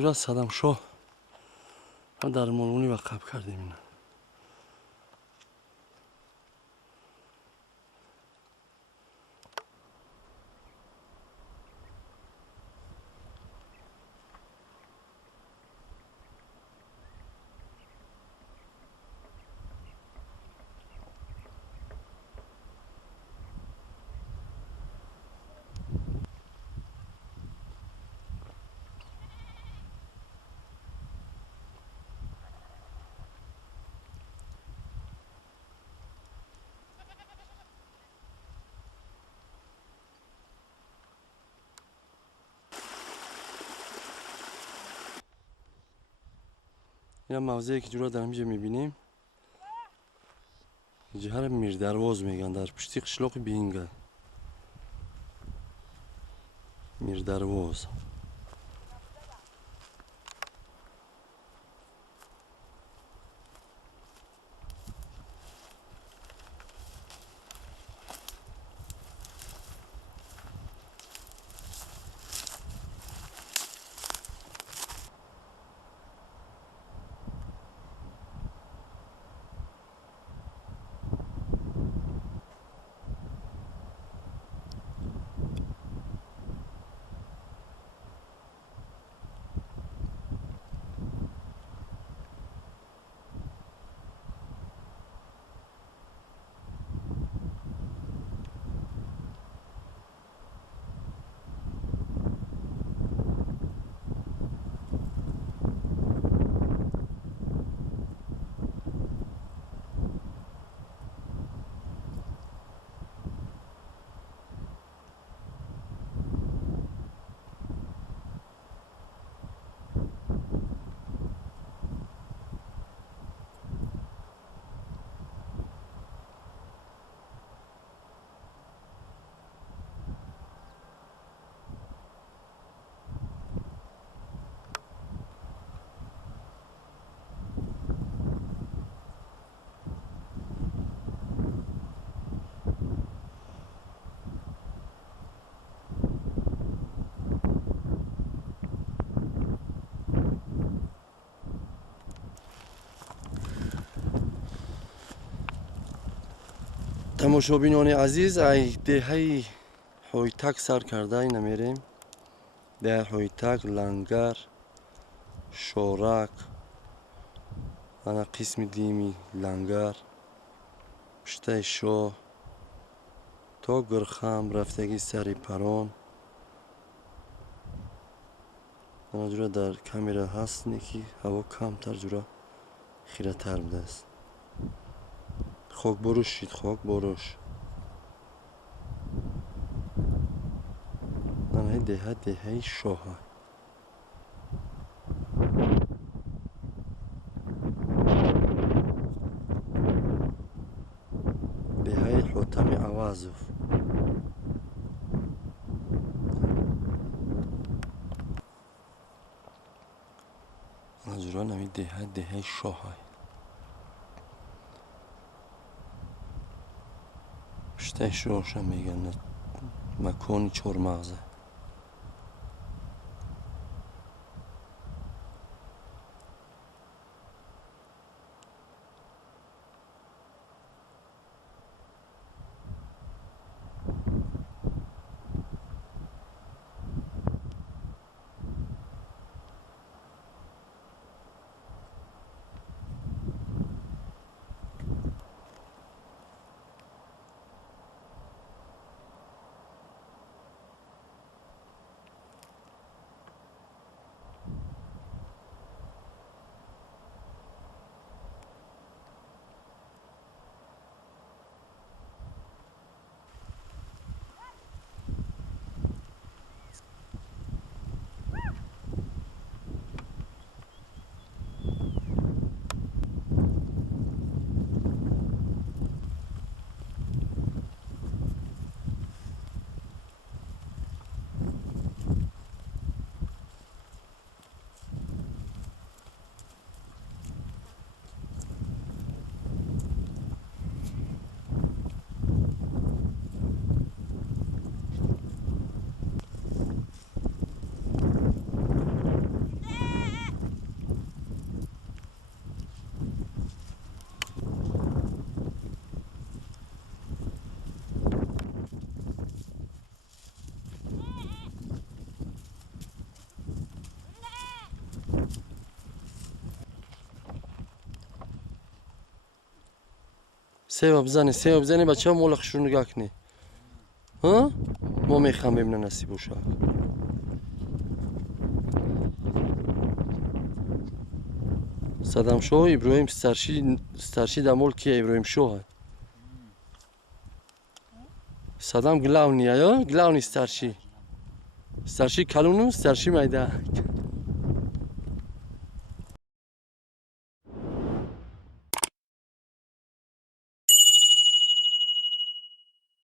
از صدام شاه ما در ملمونی وقف کردیم اینا. این موضعی که جلو در اینجا میبینیم جهر میردرواز میگن، در پشتی قشلاق بینگه میردرواز. تماشابینان عزیز، ای دهه هویتک سر کرده ای نمیریم. ده هویتک، لنگر، شورک، انا قسم دیمی لنگر، پشته شاه تا گرخم رفتگی سری پران. انا جورا در کامیرا هست نیکی هوا کم تر جورا خیره تر بوده است. خاک بروش شید، خاک بروش. انا دهه شاه. دهه حاتم عوضوف. جورا نمی دهه شاه های پشته شاهش هم میگن مکانی چهار مغزه. سه بزنی بچه ها مولخش رو نگاه کنی ها؟ ما میخوام ببینم نصیب باشه صدام شو ابراهیم سترشی در ملک ابراهیم شو صدام گلاونی یا گلاونی سترشی کلونو سترشی میده